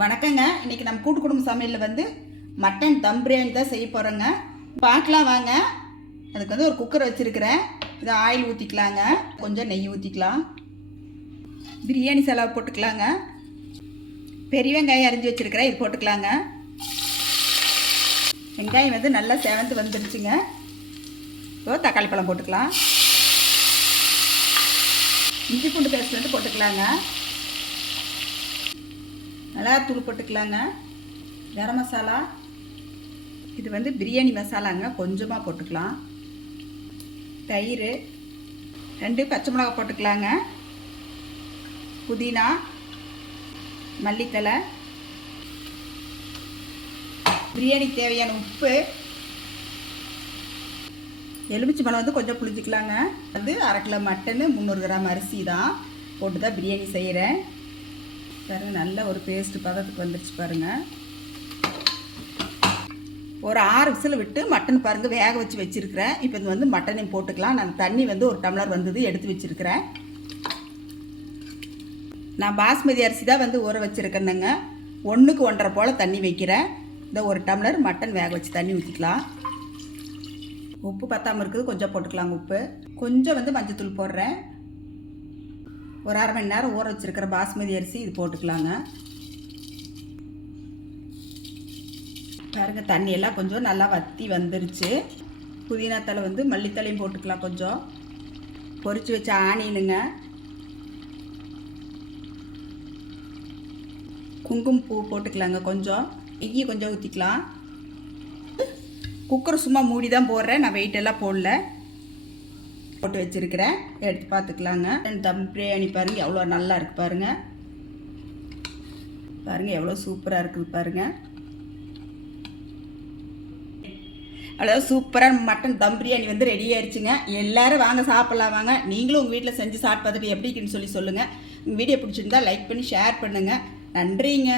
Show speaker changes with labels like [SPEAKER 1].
[SPEAKER 1] வணக்கங்க. இன்னைக்கு நம்ம கூட்டு குடும்ப சமையலில் வந்து மட்டன் தம் பிரியாணி தான் செய்ய போகிறோங்க பார்க்கலாம் வாங்க. அதுக்கு வந்து ஒரு குக்கர் வச்சுருக்கிறேன். இதை ஆயில் ஊற்றிக்கலாங்க கொஞ்சம் நெய் ஊற்றிக்கலாம் பிரியாணி செலவு போட்டுக்கலாங்க. பெரிய வெங்காயம் அரிஞ்சு வச்சுருக்கிறேன். இது போட்டுக்கலாங்க. வெங்காயம் வந்து நல்லா செவந்து வந்துருச்சுங்க. இப்போ தக்காளி பழம் போட்டுக்கலாம். இஞ்சி பூண்டு பேஸ்ட் வந்து போட்டுக்கலாங்க. மிளகாத்தூள் போட்டுக்கலாங்க. கரம் மசாலா. இது வந்து பிரியாணி மசாலாங்க. கொஞ்சமாக போட்டுக்கலாம். தயிர். ரெண்டு பச்சை மிளகா போட்டுக்கலாங்க. புதினா. மல்லித்தலை பிரியாணிக்கு தேவையான உப்பு. எலுமிச்சை பழம் வந்து கொஞ்சம் புளிச்சிக்கலாங்க வந்து அரை கிலோ மட்டனு முந்நூறு கிராம் அரிசி தான் போட்டு தான் பிரியாணி செய்கிறேன் பாருங்க நல்ல ஒரு பேஸ்ட் பதத்துக்கு வந்துருச்சு பாருங்க. ஒரு ஆறு விசில் விட்டு மட்டன் பாருங்க வேக வச்சு வச்சுருக்கிறேன். இப்போ இது வந்து மட்டனையும் போட்டுக்கலாம். நான் தண்ணி வந்து ஒரு டம்ளர் வந்தது எடுத்து வச்சுருக்கிறேன். நான் பாஸ்மதி அரிசி தான் வந்து ஊற வச்சுருக்கேனுங்க. ஒன்றுக்கு ஒன்றரை போல் தண்ணி வைக்கிறேன். இந்த ஒரு டம்ளர் மட்டன் வேக வச்சு தண்ணி ஊற்றிக்கலாம் உப்பு பத்தாமல் இருக்குது கொஞ்சம் போட்டுக்கலாங்க உப்பு. கொஞ்சம் வந்து மஞ்சத்தூள் போடுறேன். ஒரு அரை மணி நேரம் ஊற வச்சுருக்கிற பாஸ்மதி அரிசி இது போட்டுக்கலாங்க. பாருங்கள் தண்ணியெல்லாம் கொஞ்சம் நல்லா வத்தி வந்துருச்சு. புதினா தலை வந்து மல்லித்தலையும் போட்டுக்கலாம் கொஞ்சம். பொறிச்சு வச்ச ஆனியனுங்க. குங்குமப்பூ போட்டுக்கலாங்க கொஞ்சம். நெய்யை கொஞ்சம் ஊற்றிக்கலாம் குக்கர் சும்மா மூடி தான் போடுறேன். நான் வெயிட்டெல்லாம் போடல. போட்டு வச்சுருக்கிறேன். எடுத்து பார்த்துக்கலாங்க. தம் பிரியாணி பாருங்கள் எவ்வளோ நல்லா இருக்குது பாருங்கள் பாருங்கள் எவ்வளோ சூப்பராக இருக்குது பாருங்கள் அதாவது சூப்பராக மட்டன் தம் பிரியாணி வந்து ரெடி ஆயிடுச்சுங்க எல்லோரும் வாங்க சாப்பிட்லாம் வாங்க. நீங்களும் உங்கள் வீட்டில் செஞ்சு சாப்பிட்டு பார்த்துட்டு எப்படி இருக்குன்னு சொல்லி சொல்லுங்கள் உங்கள் வீடியோ பிடிச்சிருந்தா லைக் பண்ணி ஷேர் பண்ணுங்கள் நன்றிங்க.